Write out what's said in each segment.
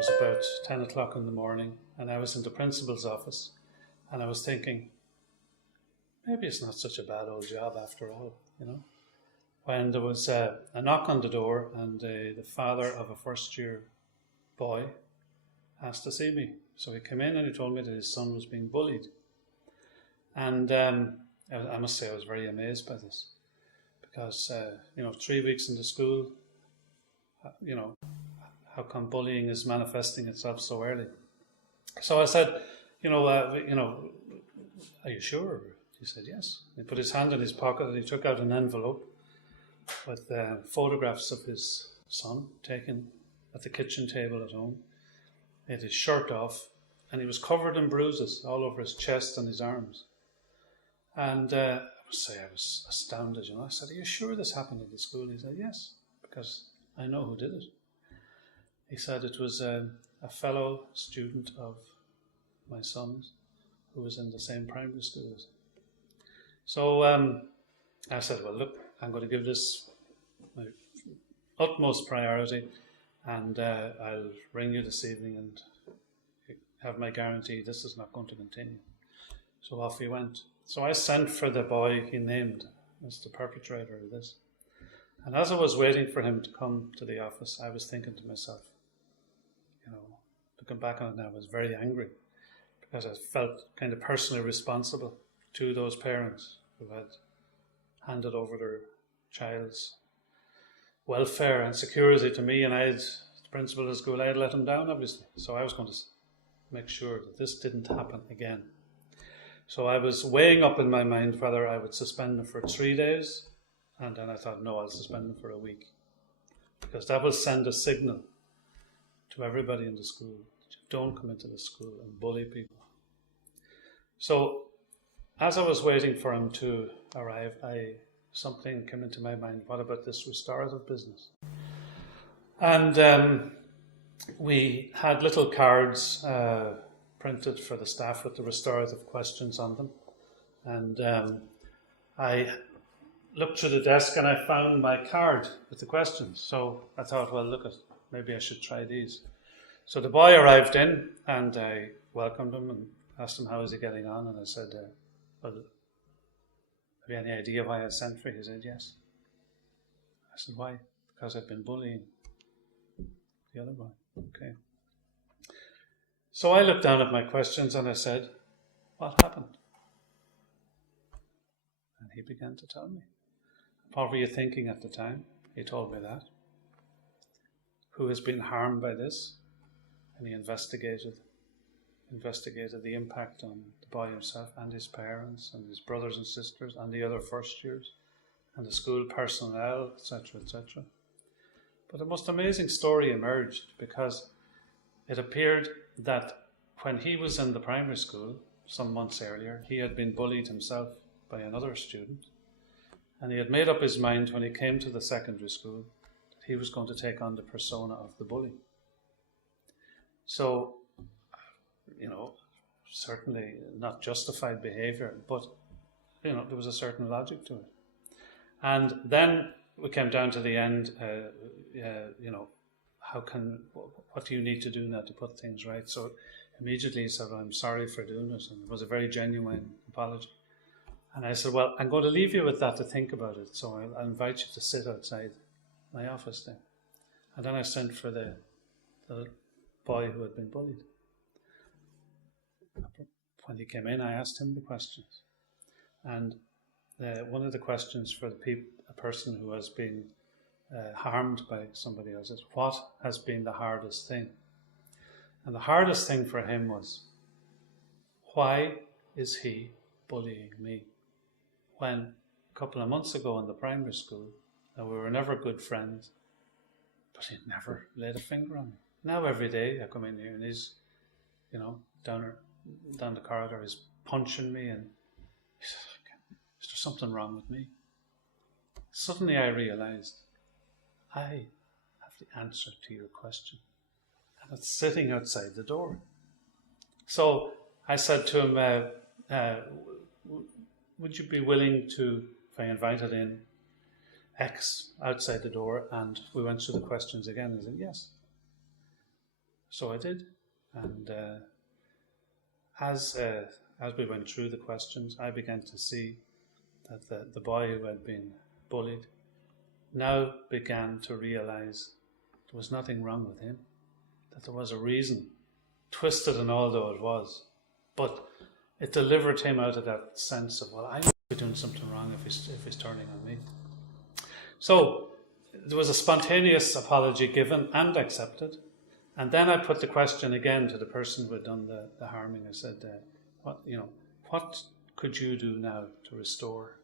was about 10 o'clock in the morning, and I was in the principal's office, and I was thinking, maybe it's not such a bad old job after all, when there was a knock on the door, and the father of a first-year boy asked to see me. So he came in and he told me that his son was being bullied. And I must say I was very amazed by this, because, 3 weeks into school, how come bullying is manifesting itself so early? So I said, are you sure? He said, yes. He put his hand in his pocket and he took out an envelope with photographs of his son taken at the kitchen table at home. He had his shirt off and he was covered in bruises all over his chest and his arms. And I must say I was astounded. I said, are you sure this happened at the school? He said, yes, because I know who did it. He said it was a fellow student of my son's who was in the same primary school as him. So I said, well, look, I'm going to give this my utmost priority, and I'll ring you this evening and have my guarantee this is not going to continue. So off he went. So I sent for the boy he named as the perpetrator of this. And as I was waiting for him to come to the office, I was thinking to myself, looking back on it now, I was very angry, because I felt kind of personally responsible to those parents who had handed over their child's welfare and security to me, and I had, the principal of the school, I had let him down, obviously. So I was going to make sure that this didn't happen again. So I was weighing up in my mind whether I would suspend him for 3 days, and then I thought, no, I'll suspend him for a week, because that will send a signal to everybody in the school that you don't come into the school and bully people. So as I was waiting for him to arrive, something came into my mind. What about this restorative business? And we had little cards printed for the staff with the restorative questions on them. And I looked through the desk and I found my card with the questions. So I thought, well, maybe I should try these. So the boy arrived in and I welcomed him and asked him how is he getting on. And I said, well, have you any idea why I sent for you? He said, yes. I said, why? Because I've been bullying the other boy. Okay. So I looked down at my questions and I said, what happened? And he began to tell me. What were you thinking at the time? He told me that. Who has been harmed by this? And he investigated the impact on the boy himself and his parents and his brothers and sisters and the other first years and the school personnel, etc., etc. But a most amazing story emerged, because it appeared that when he was in the primary school some months earlier, he had been bullied himself by another student, and he had made up his mind when he came to the secondary school that he was going to take on the persona of the bully. So, certainly not justified behaviour, but, there was a certain logic to it. And then we came down to the end, what do you need to do now to put things right? So immediately he said, well, I'm sorry for doing this, and it was a very genuine apology. And I said, well, I'm going to leave you with that to think about it, so I'll invite you to sit outside my office then. And then I sent for the boy who had been bullied. When he came in, I asked him the questions. And one of the questions for a person who has been harmed by somebody else is, what has been the hardest thing? And the hardest thing for him was, why is he bullying me? When a couple of months ago in the primary school, we were never good friends, but he never laid a finger on me. Now every day I come in here and he's, down the corridor, he's punching me, and he says, is there something wrong with me? Suddenly I realized I have the answer to your question, and it's sitting outside the door. So I said to him, would you be willing to, if I invited in X outside the door and we went through the questions again? He said, yes. So I did. And as we went through the questions, I began to see that the boy who had been bullied now began to realize there was nothing wrong with him, that there was a reason, twisted and all though it was. But it delivered him out of that sense of, well, I must be doing something wrong if he's turning on me. So there was a spontaneous apology given and accepted. And then I put the question again to the person who had done the harming. I said, what could you do now to restore,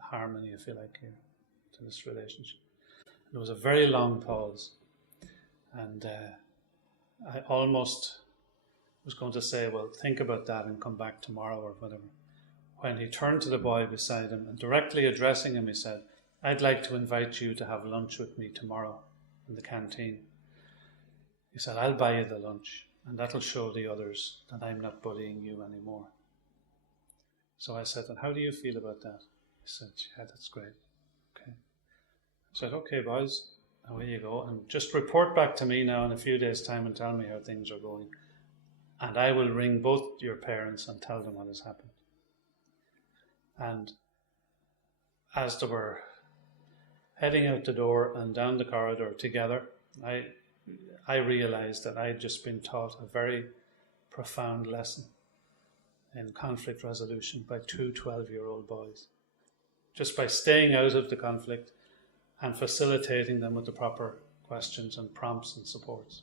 harmony, if you like, here to this relationship? There was a very long pause, and I almost was going to say, well, think about that and come back tomorrow or whatever. When he turned to the boy beside him and directly addressing him, he said, I'd like to invite you to have lunch with me tomorrow in the canteen. He said, I'll buy you the lunch, and that'll show the others that I'm not bullying you anymore. So I said, and how do you feel about that? He said, yeah, that's great. Okay. I said, okay, boys, away you go. And just report back to me now in a few days' time and tell me how things are going. And I will ring both your parents and tell them what has happened. And as they were heading out the door and down the corridor together, I realized that I'd just been taught a very profound lesson in conflict resolution by two 12-year-old boys. Just by staying out of the conflict and facilitating them with the proper questions and prompts and supports.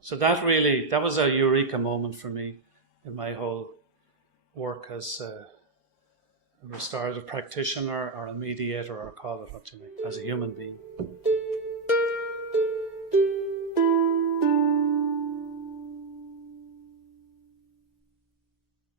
So that was a eureka moment for me in my whole work as a restorative practitioner or a mediator, or call it what you like, as a human being.